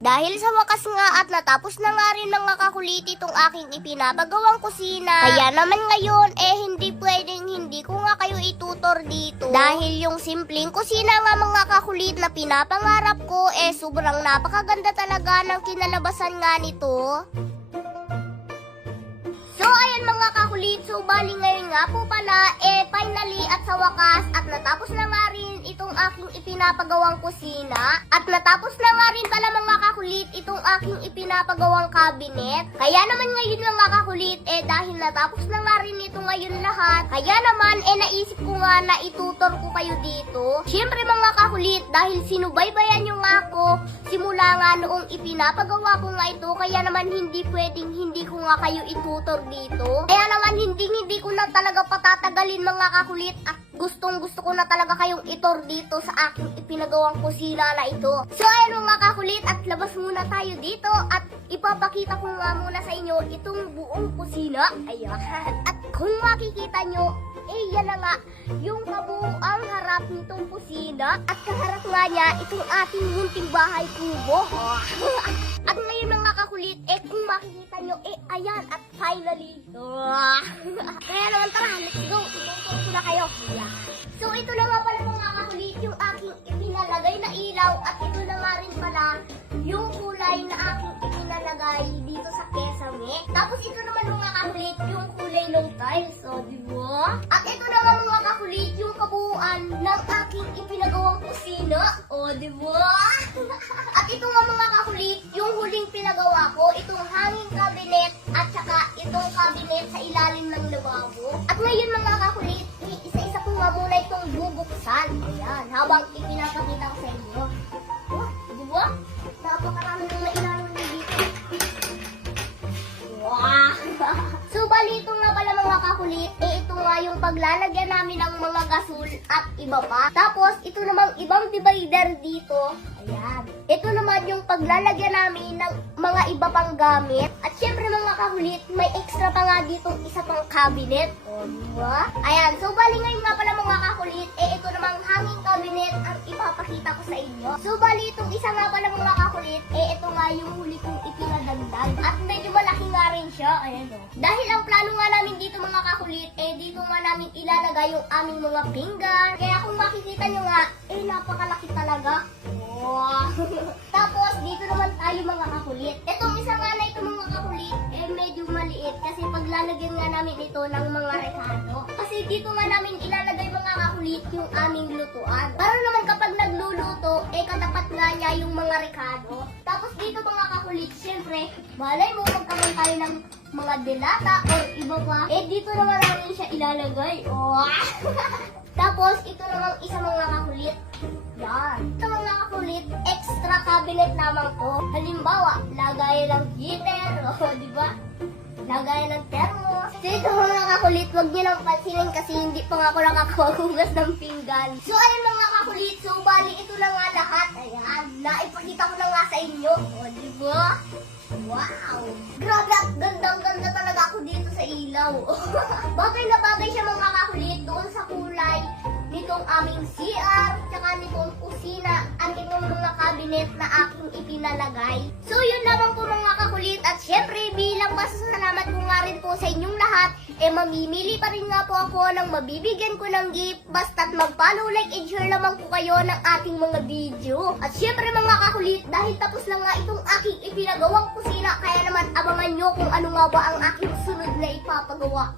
Dahil sa wakas nga at natapos na nga rin mga kakulit itong aking ipinapagawang kusina. Kaya naman ngayon hindi pwedeng hindi ko nga kayo itutor dito. Dahil yung simpleng kusina nga mga kakulit na pinapangarap ko sobrang napakaganda talaga ng kinalabasan nga nito. So ayan mga kakulit, so bali ngayon nga po pala finally at sa wakas at natapos na nga rin itong aking ipinapagawang kusina at natapos na nga rin pala mga kakulit itong aking ipinapagawang cabinet. Kaya naman ngayon mga kakulit dahil natapos na nga rin ito ngayon lahat, kaya naman naisip ko nga na itutor ko kayo dito. Syempre mga kakulit, dahil sinubaybayan nyo nga ako simula nga noong ipinapagawa ko nga ito, kaya naman hindi pwedeng hindi ko nga kayo itutor dito. Kaya naman hindi ko na talaga patatagalin mga kakulit at gustong gusto ko na talaga kayong itor dito sa aking ipinagawang kusina na ito. So ayan mga kakulit, at labas muna tayo dito at ipapakita ko nga muna sa inyo itong buong kusina. Ayan. At kung makikita nyo, yan na nga yung kabuuang harap nitong kusina at kaharap nga niya itong ating munting bahay kubo. At ngayon mga kakulit, kung makikita nyo, ayan, at finally, kaya naman tara, let's go, ituturo ko na kayo. Yeah. So ito na nga pala mga kakulit yung aking ipinalagay na ilaw at ito na nga rin pala yung kulay na aking ipinalagay dito sa kesame. Tapos ito naman mga kakulit yung kulay ng tiles, so diba? At ito na nga mga kakulit yung kabuuan ng aking ipinagawang kusina, diba? At ito nga mga kakulit yung huling pinagawa ko, itong hanging cabinet at saka itong cabinet sa ilalim ng lababo. At ngayon mga kakulit, isa-isa ko nga muna itong bubuksan. Ayan, habang ipinapakita ko sa inyo. Diba? Napakarami ng nailalim dito. Wow! So, bali ito nga pala mga kakulit, ito nga yung paglalagyan namin ng mga gasol at iba pa. Tapos, ito namang ibang divider dito. Ayan. Ito naman yung paglalagyan namin ng mga iba pang gamit. At syempre mga kakulit, may extra pa nga ditong isa pang cabinet. Diba? Ayan. So, bali ngayon nga pala mga kakulit, ito namang hanging cabinet ang ipapakita ko sa inyo. So, bali itong isa nga pala mga kakulit, ito nga yung huli kong ipinadagdag. At medyo malaki nga rin siya. Ayan o. Dahil ang plano nga namin dito mga kakulit, dito nga namin ilalagay yung aming mga pinggan. Kaya kung makikita nyo nga, napakalaki talaga. Wow. Tapos, dito naman tayo mga kakulit. Itong isa nga na ito mga kakulit, medyo maliit. Kasi paglalagyan nga namin ito ng mga rekado. Kasi dito nga namin ilalagay mga kakulit yung aming lutuan. Para naman kapag nagluluto, katapat nga niya yung mga rekado. Tapos dito mga kakulit, syempre, malay mo magkaroon tayo ng mga delata or iba pa. Dito naman namin siya ilalagay. Tapos, ito namang isa mga kakulit. Yan. Ito mga kakulit, extra cabinet naman to. Halimbawa, lagay ng heater, di ba? Lagay ng thermos. So, ito mga kakulit, wag nyo nang pansinin kasi hindi pa nga ako nakakahugas ng pinggan. So, ayun mga kakulit, so bali ito na nga lahat. Ayan, naipakita ko na nga sa inyo. Di ba? Wow! Grabe, gandang-ganda talaga ako dito sa ilaw. Bagay na bagay siya mga kakulit doon sa kulay nitong aming CR, tsaka nitong kusina, at itong mga cabinet na aking ipinalagay. So yun lamang po mga kakulit, at syempre bilang masasalamat ko nga rin po sa inyong lahat, mamimili pa rin nga po ako ng mabibigyan ko ng gift, basta't mag-follow, like, and share lamang po kayo ng ating mga video. At syempre mga kakulit, dahil tapos lang nga itong aking ipinagawang kusina, kaya naman abangan nyo kung ano nga ba ang aking sunod na ipapagawa.